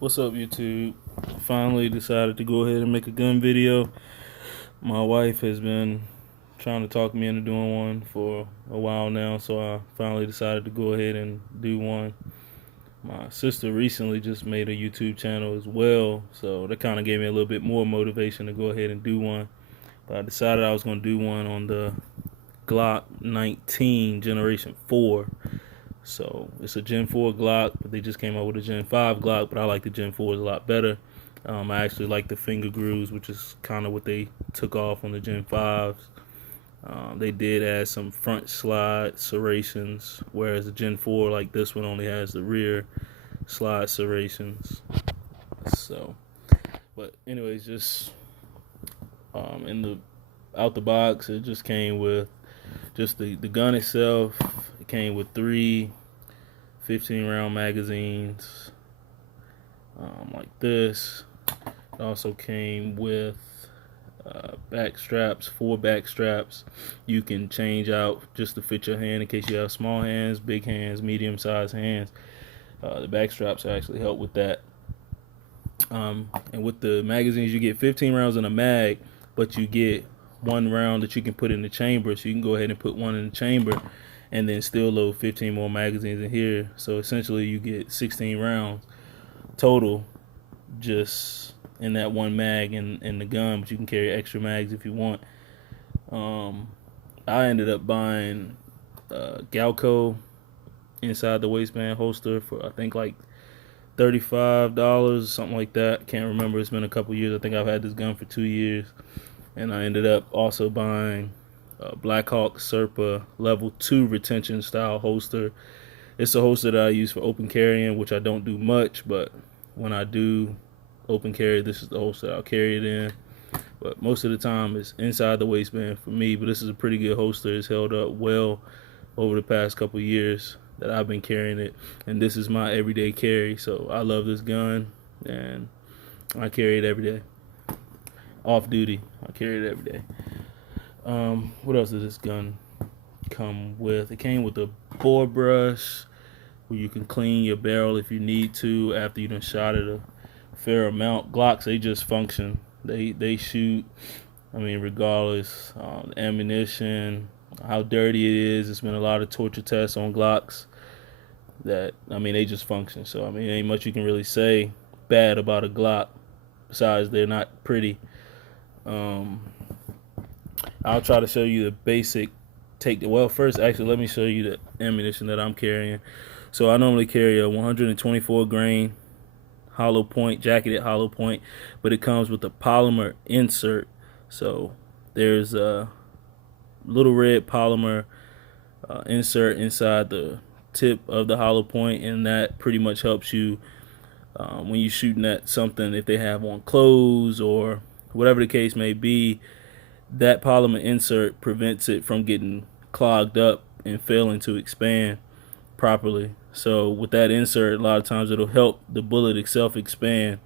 What's up, YouTube? Finally decided to go ahead and make a gun video. My wife has been trying to talk me into doing one for a while now, so I finally decided to go ahead and do one. My sister recently just made a YouTube channel as well, so that kind of gave me a little bit more motivation to go ahead and do one. But I decided I was going to do one on the Glock 19 Generation 4. So it's a Gen 4 Glock, but they just came out with a Gen 5 Glock, but I like the Gen 4s a lot better. I actually like the finger grooves, which is kind of what they took off on the Gen 5s. They did add some front slide serrations, whereas the Gen 4, like this one, only has the rear slide serrations. So, but anyways, just in the out the box, it just came with just the gun itself. It came with three 15 round magazines, like this. It also came with back straps, 4 back straps. You can change out just to fit your hand in case you have small hands, big hands, medium sized hands. The back straps actually help with that. And with the magazines, you get 15 rounds in a mag, but you get one round that you can put in the chamber. So you can go ahead and put one in the chamber and then still load 15 more magazines in here. So essentially you get 16 rounds total just in that one mag in the gun, but you can carry extra mags if you want. I ended up buying Galco inside the waistband holster for I think like $35, something like that. Can't remember. It's been a couple years. I think I've had this gun for 2 years. And I ended up also buying a Blackhawk Serpa Level 2 retention style holster. It's a holster that I use for open carrying, which I don't do much, but when I do open carry, this is the holster I'll carry it in. But most of the time it's inside the waistband for me, but this is a pretty good holster. It's held up well over the past couple years that I've been carrying it, and this is my everyday carry. So I love this gun and I carry it every day. Off duty, I carry it every day. What else does this gun come with? It came with a bore brush where you can clean your barrel if you need to after you done shot it a fair amount. Glocks, they just function. They shoot. I mean, regardless, ammunition, how dirty it is. It's been a lot of torture tests on Glocks that, I mean, they just function. So, I mean, ain't much you can really say bad about a Glock besides they're not pretty. I'll try to show you the basic well, first, actually, let me show you the ammunition that I'm carrying. So I normally carry a 124 grain hollow point, jacketed hollow point, but it comes with a polymer insert. So there's a little red polymer insert inside the tip of the hollow point, and that pretty much helps you when you're shooting at something, if they have on clothes or whatever the case may be. That polymer insert prevents it from getting clogged up and failing to expand properly. So with that insert, a lot of times it'll help the bullet itself expand,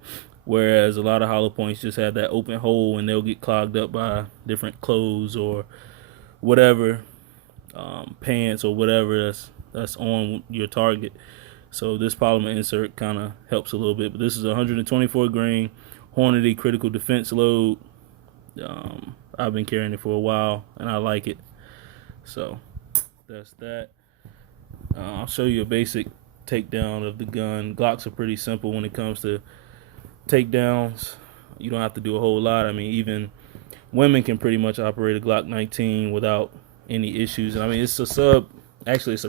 whereas a lot of hollow points just have that open hole and they'll get clogged up by different clothes or whatever, pants or whatever that's on your target. So this polymer insert kind of helps a little bit. But this is a 124 grain Hornady critical defense load. I've been carrying it for a while and I like it. So that's that. I'll show you a basic takedown of the gun. Glocks are pretty simple when it comes to takedowns. You don't have to do a whole lot. I mean, even women can pretty much operate a Glock 19 without any issues. And I mean, it's a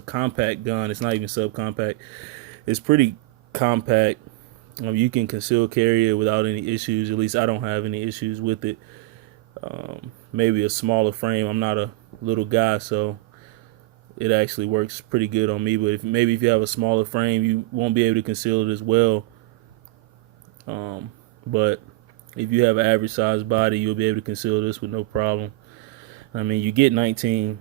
compact gun. It's not even subcompact. It's pretty compact. You can conceal carry it without any issues. At least I don't have any issues with it. Maybe a smaller frame. I'm not a little guy, so it actually works pretty good on me. But if you have a smaller frame, you won't be able to conceal it as well. But if you have an average size body, you'll be able to conceal this with no problem. I mean, you get 19.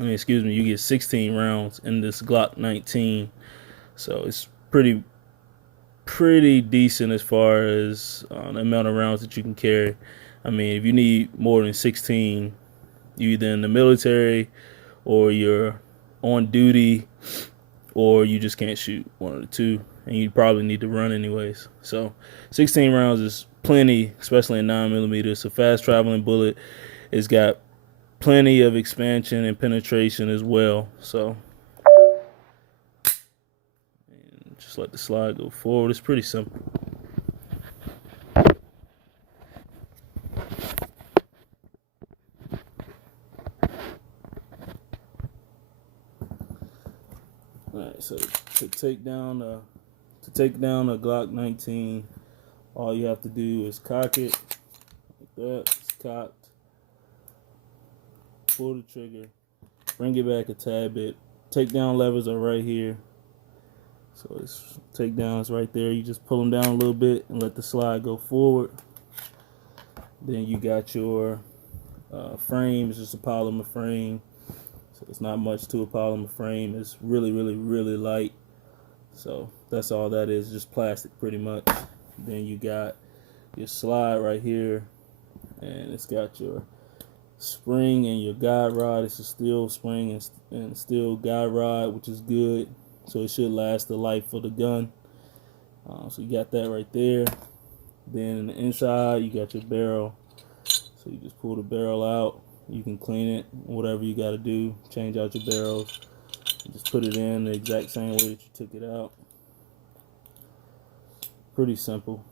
You get 16 rounds in this Glock 19, so it's pretty decent as far as the amount of rounds that you can carry. I mean, if you need more than 16, you're either in the military or you're on duty or you just can't shoot, one of the two, and you probably need to run anyways. So 16 rounds is plenty, especially in 9mm. It's a fast traveling bullet. It's got plenty of expansion and penetration as well. So just let the slide go forward. It's pretty simple. All right, so to take down a Glock 19, all you have to do is cock it like that. It's cocked. Pull the trigger. Bring it back a tad bit. Takedown levers are right here. So it's takedowns right there. You just pull them down a little bit and let the slide go forward. Then you got your frame. It's just a polymer frame. So it's not much to a polymer frame. It's really, really, really light. So that's all that is, just plastic pretty much. Then you got your slide right here, and it's got your spring and your guide rod. It's a steel spring and steel guide rod, which is good. So it should last the life of the gun. So you got that right there. Then in the inside, you got your barrel. So you just pull the barrel out. You can clean it, whatever you got to do. Change out your barrels. You just put it in the exact same way that you took it out. Pretty simple.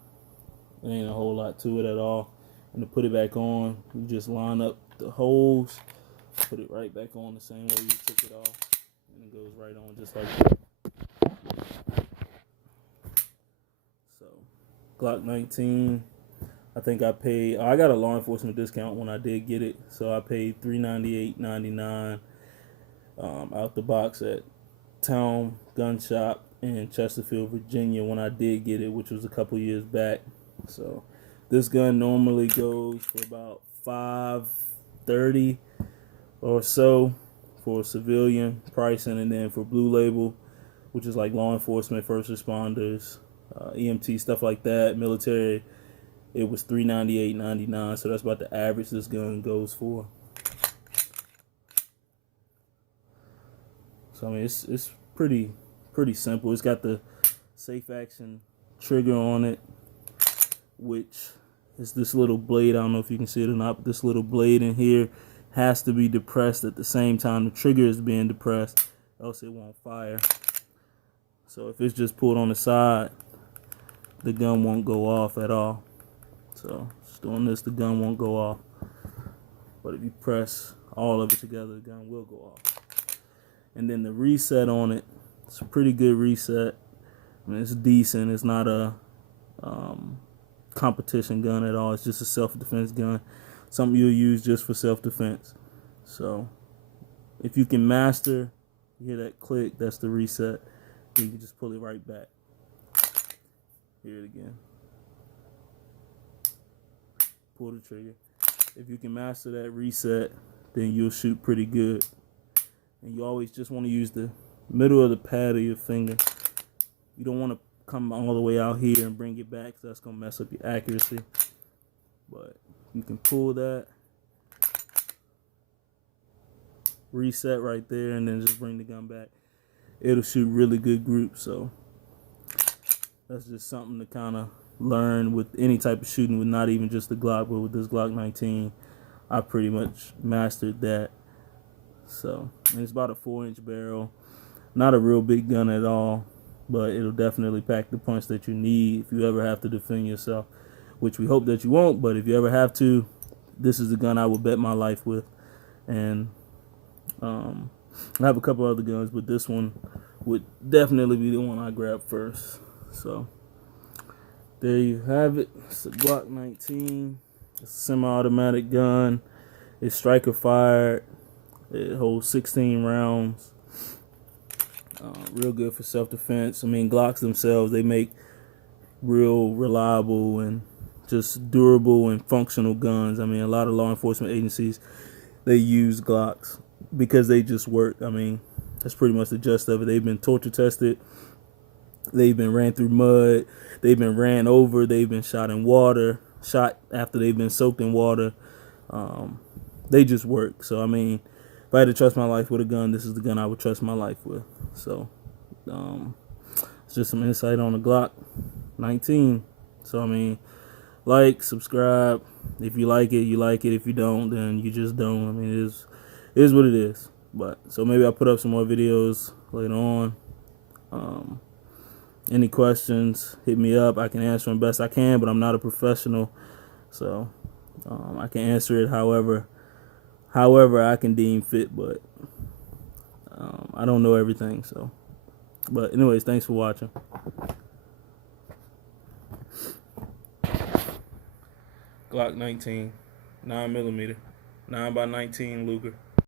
There ain't a whole lot to it at all. And to put it back on, you just line up the holes, put it right back on the same way you took it off, and it goes right on just like that. So, Glock 19. I think I paid. I got a law enforcement discount when I did get it, so I paid $398.99 out the box at Town Gun Shop in Chesterfield, Virginia, when I did get it, which was a couple years back. So this gun normally goes for about $530 or so for civilian pricing, and then for Blue Label, which is like law enforcement, first responders, EMT, stuff like that, military, it was $398.99. So that's about the average this gun goes for. So I mean, it's pretty simple. It's got the safe action trigger on it, which is this little blade. I don't know if you can see it or not, but this little blade in here has to be depressed at the same time the trigger is being depressed, else it won't fire. So if it's just pulled on the side, the gun won't go off at all. So just doing this, the gun won't go off. But if you press all of it together, the gun will go off. And then the reset on it, it's a pretty good reset. I mean, it's decent. It's not a competition gun at all. It's just a self-defense gun, something you'll use just for self-defense. So if you can master, you hear that click, that's the reset. Then you can just pull it right back. Hear it again. Pull the trigger. If you can master that reset, then you'll shoot pretty good. And you always just want to use the middle of the pad of your finger. You don't want to come all the way out here and bring it back, because that's going to mess up your accuracy. But you can pull that, reset right there, and then just bring the gun back. It'll shoot really good groups. So that's just something to kind of learn with any type of shooting, with not even just the Glock, but with this Glock 19. I pretty much mastered that. So, and it's about a 4-inch barrel. Not a real big gun at all, but it'll definitely pack the punch that you need if you ever have to defend yourself, which we hope that you won't, but if you ever have to, this is the gun I would bet my life with. And I have a couple other guns, but this one would definitely be the one I grab first. So there you have it. It's a Glock 19. It's a semi-automatic gun. It's striker fired. It holds 16 rounds. Real good for self-defense. I mean, Glocks themselves, they make real reliable and just durable and functional guns. I mean, a lot of law enforcement agencies, they use Glocks because they just work. I mean, that's pretty much the gist of it. They've been torture tested. They've been ran through mud. They've been ran over. They've been shot in water. Shot after they've been soaked in water. They just work. So, I mean, if I had to trust my life with a gun, this is the gun I would trust my life with. So It's just some insight on the Glock 19. So I mean, like, subscribe. If you like it, you like it. If you don't, then you just don't. I mean, it is what it is. But so maybe I'll put up some more videos later on. Any questions, hit me up. I can answer them best I can, but I'm not a professional, so I can answer it however I can deem fit. But I don't know everything. So, but anyways, thanks for watching. Glock 19, 9mm, 9x19 Luger.